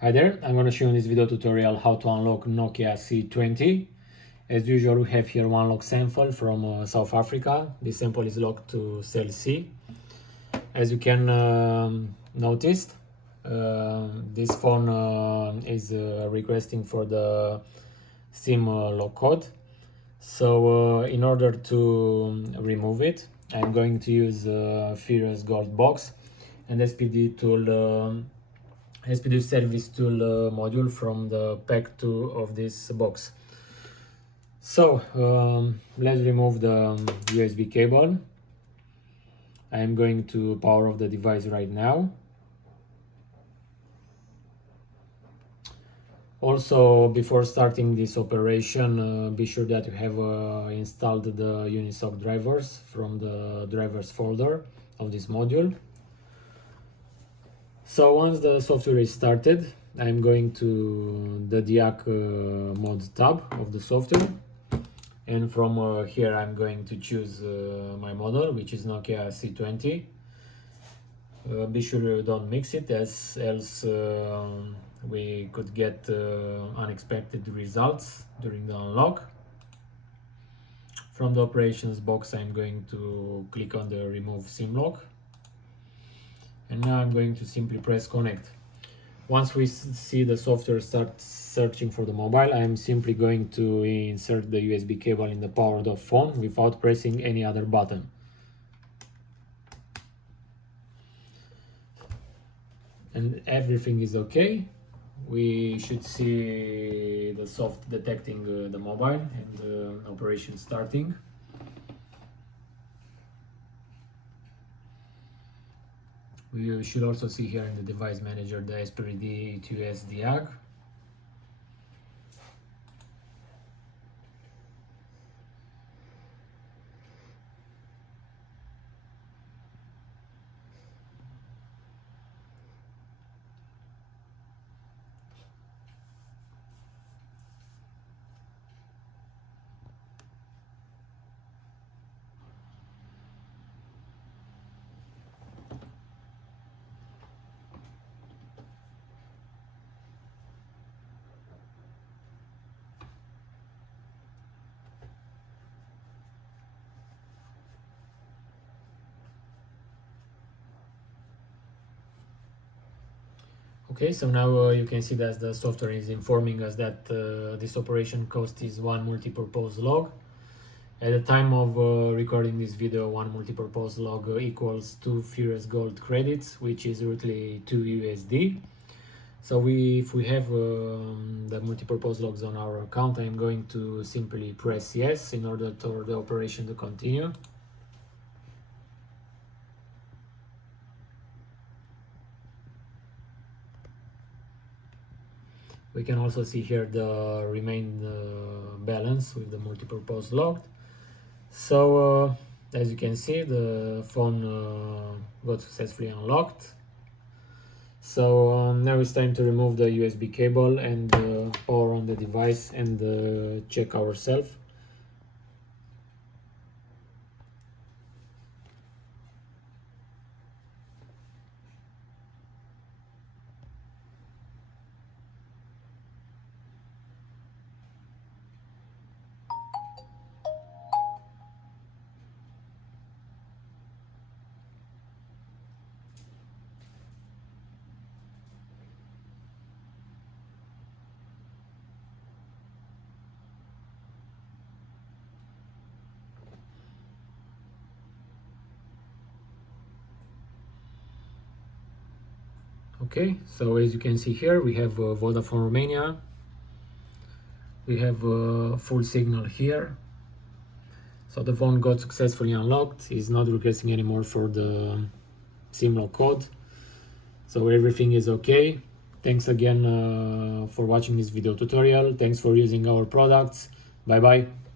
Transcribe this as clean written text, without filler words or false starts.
Hi there, I'm going to show you in this video tutorial how to unlock Nokia C20. As usual, we have here one lock sample from South Africa. This sample is locked to cell C. As you can notice, this phone is requesting for the SIM lock code. So in order to remove it, I'm going to use FURIOUSGOLD box and SPD tool. SPD service tool module from the pack 2 of this box. So let's remove the USB cable. I am going to power off the device right now. Also, before starting this operation, be sure that you have installed the Unisoc drivers from the drivers folder of this module. So once the software is started, I'm going to the DIAC mode tab of the software, and from here I'm going to choose my model, which is Nokia C20. Be sure you don't mix it, as else we could get unexpected results during the unlock. From the operations box, I'm going to click on the remove SIM lock. And now I'm going to simply press connect. Once we see the software start searching for the mobile, I'm simply going to insert the USB cable in the powered off phone without pressing any other button. And everything is okay. We should see the soft detecting the mobile and operation starting. We should also see here in the device manager the SPD E2S DIAC. Okay, so now you can see that the software is informing us that this operation cost is one multipurpose log. At the time of recording this video, one multipurpose log equals 2 FURIOUSGOLD credits, which is roughly 2 USD. So if we have the multipurpose logs on our account, I'm going to simply press yes in order for the operation to continue. We can also see here the remain balance with the multipurpose logged. So as you can see, the phone got successfully unlocked. So now it's time to remove the USB cable and power on the device and check ourselves. Okay, so as you can see here, we have Vodafone Romania. We have full signal here. So the phone got successfully unlocked. It's not requesting anymore for the SIM lock code. So everything is okay. Thanks again for watching this video tutorial. Thanks for using our products. Bye bye.